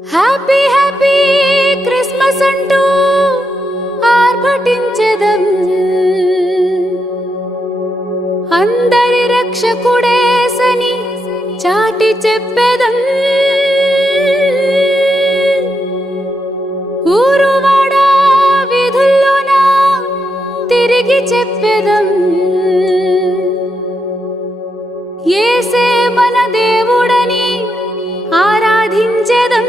Happy happy Christmas అంటూ ఆర్భటించెదం, అందరి రక్షకుడేసని చాటి చెప్పెదం, ఊరువాడ వీధుల్లోన తిరిగి చెప్పెదం, యేసే మన దేవుడని ఆరాధించెదం.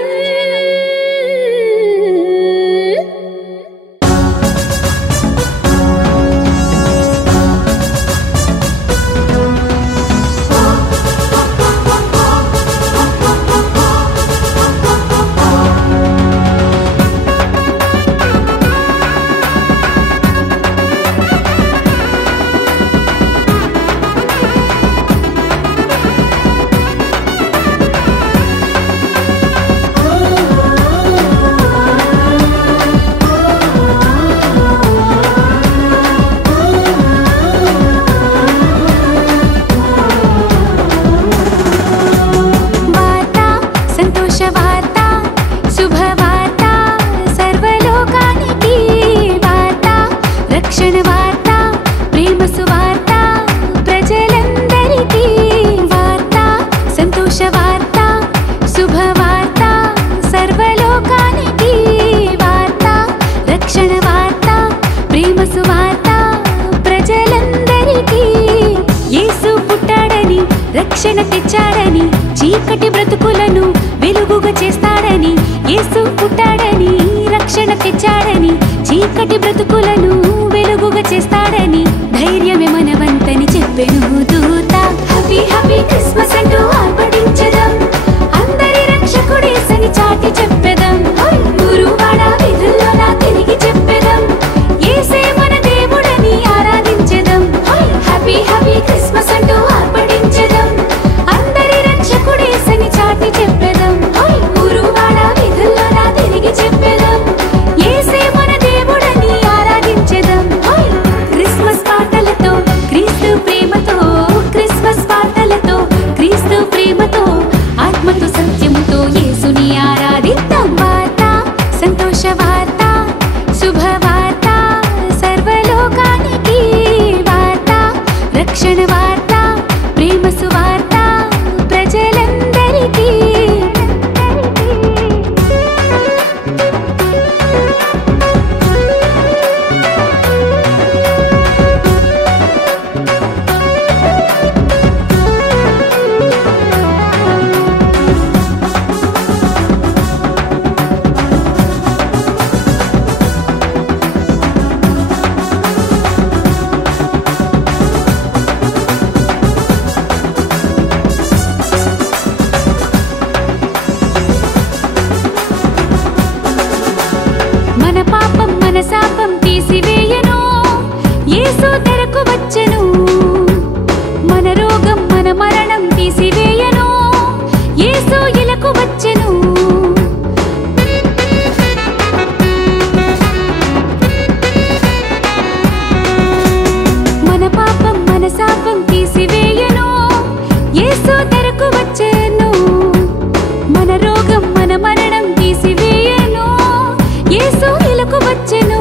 రక్షణ తెచ్చాడని, చీకటి బ్రతుకులను వెలుగుగా చేస్తాడని, యేసు పుట్టాడని రక్షణ తెచ్చాడని, చీకటి బ్రతుకులను వెలుగుగా చేస్తాడని, ధైర్యమే మనవంతని చెప్పెను దూత. హ్యాపీ హ్యాపీ క్రిస్మస్ అంటూ ఆర్భటించెదం, అందరి రక్షకుడేసని చాటి చెప్పెదం, ఊరువాడ వీధుల్లోన తిరిగి చెప్పెదం, యేసే మన దేవుడని ఆరాధించెదం. హ్యాపీ హ్యాపీ క్రిస్మస్ అంటూ ఆర్భటించెదం, అందరి రక్షకుడేసని చాటి చెప్పెదం, ఊరువాడ వీధుల్లోన తిరిగి చెప్పెదం, యేసే మన దేవుడని ఆరాధించెదం. క్రిస్మస్ పాటలతో క్రీస్తు ప్రేమతో, క్రిస్మస్ పాటలతో క్రీస్తు ప్రేమతో, ఆత్మతో సత్యముతో యేసుని ఆరాధిద్దాం. వార్త, సంతోష వార్త, శుభవార్త, సర్వలోకానికి వార్త, రక్షణ వార్త, ప్రేమ సువార్త ప్రజలందరికీ. మన పాపం మన శాపం తీసివేయను, యేసు తెరకు వచ్చెను, మన రోగం మన మరణం తీసివేయను, యేసు ఇలకు వచ్చెను. మన పాపం మన శాపం తీసివేయను, యేసు తెరకు వచ్చెను, మన రోగం మన మరణం తీసివేయను, యేసు ఇలకు వచ్చెను.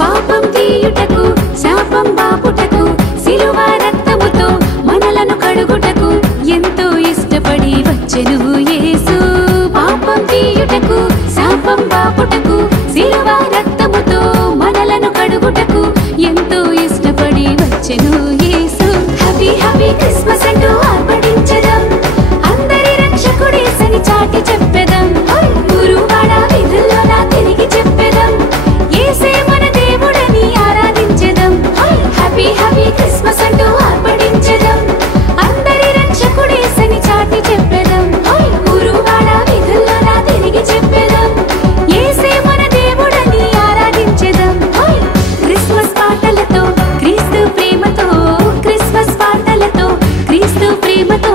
పాపం తీయుటకు శాపం బాపుటకు, సిలువ రక్తముతో మనలను కడుగుటకు ఎంతో ఇష్టపడి వచ్చెను యేసు. పాపం తీయుటకు శాపం బాపుటకు, సిలువ రక్తముతో మనలను కడుగుటకు ఎంతో ఇష్టపడి వచ్చెను యేసు. హ్యాపీ హ్యాపీ క్రిస్మస్ అంటూ ఆర్భటించెదం, అందరి రక్షకుడేసని చాటి చెప్పెదం, ఊరువాడ వీధుల్లోన తిరిగి చెప్పెదం, యేసే మన దేవుడని ఆరాధించెదం. హ్యాపీ హ్యాపీ క్రిస్మస్ అంటూ ఆర్భటించెదం, అందరి రక్షకుడేసని చాటి చెప్పెదం, ఊరువాడ వీధుల్లోన తిరిగి చెప్పెదం, యేసే మన దేవుడని ఆరాధించెదం. క్రిస్మస్ పాటలతో క్రీస్తు ప్రేమతో, క్రిస్మస్ పాటలతో క్రీస్తు ప్రేమతో,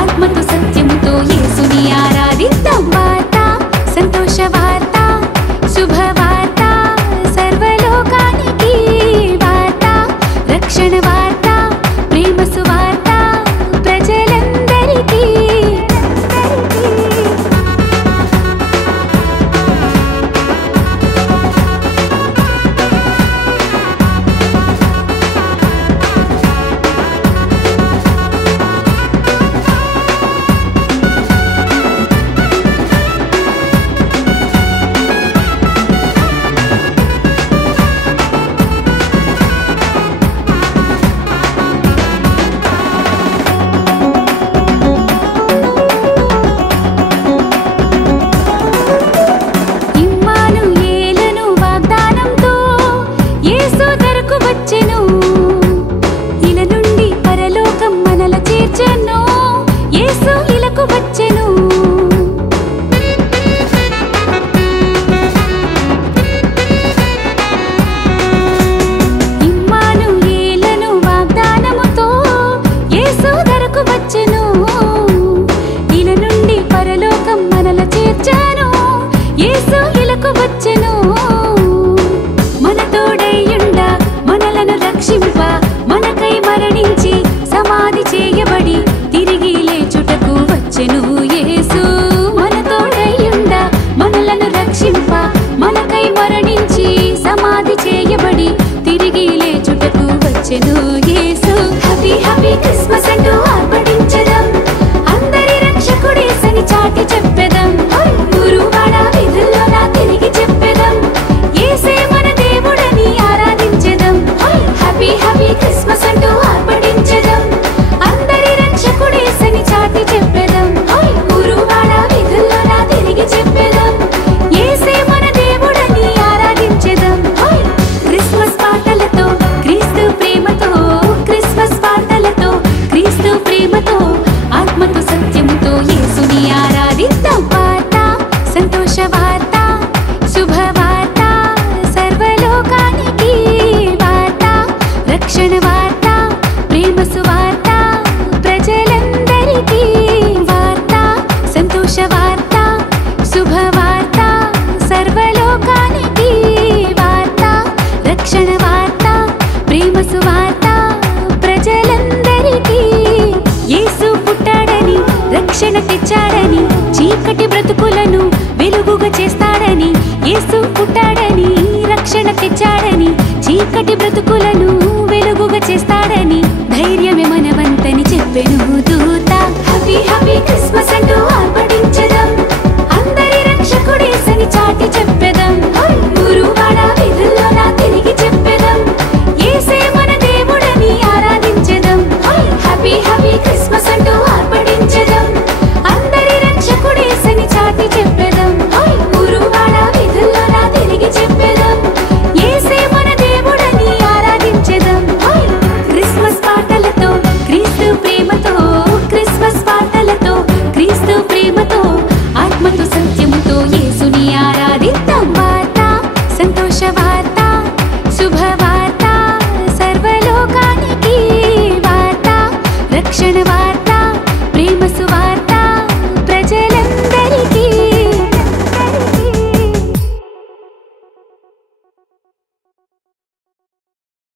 ఆత్మతో సత్యముతో యేసుని ఆరాధిద్దాం. వార్త, సంతోష వార్త, శుభవార్త, సర్వలోకానికి వార్త, రక్షణ వార్త, ప్రేమ సువార్త ప్రజలందరికీ. ఎందుకు వచ్చెను మన తోడైయుండ మనలను రక్షింప మనకై మరణించి సమాధి చేయబడి తిరిగి లేచుటకు వచ్చెను యేసు మన తోడైయుండ మనలను రక్షింప మనకై మరణించి సమాధి చేయబడి తిరిగి లేచుటకు వచ్చెను యేసు హ్యాపీ హ్యాపీ క్రిస్మస్ అంటూ ఆర్భటించెదం అందరి రక్షకుడేసని చాటి చెప్పెదం గురువాడ వీధుల్లోన తిరిగి చెప్పెదం యేసే మన దేవుడని ఆరాధించెదం హ్యాపీ హ్యాపీ క్రిస్మస్ అంటూ ఆర్భటించెదం అందరి రక్షకుడేసని చాటి చెప్పెదం గురువాడ వీధుల్లోన తిరిగి చెప్పెదం యేసే మన దేవుడని ఆరాధించెదం క్రిస్మస్ పాటలతో క్రీస్తు ప్రేమతో క్రిస్మస్ పాటలతో క్రీస్తు ప్రేమతో ఆత్మతో సత్యముతో యేసుని ఆరాధిద్దాం వార్త సంతోష వార్త శుభవార్త సర్వలోకానికి వార్త రక్షణ వార్త ప్రేమ సువార్త ప్రజలందరికీ వార్త సంతోష వార్త శుభవార్త సర్వలోకానికి వార్త రక్షణ వార్త ప్రేమ సువార్త ప్రజలందరికీ యేసు పుట్టాడని రక్షణ తెచ్చాడని చీకటి బ్రతుకులను వెలుగుగా చేస్తాడని యేసు పుట్టాడని రక్షణ తెచ్చాడని చీకటి బ్రతుకులను వెలుగుగా చేస్తాడని ధైర్యమే మనవంతని చెప్పెను దూత హ్యాపీ హ్యాపీ క్రిస్మస్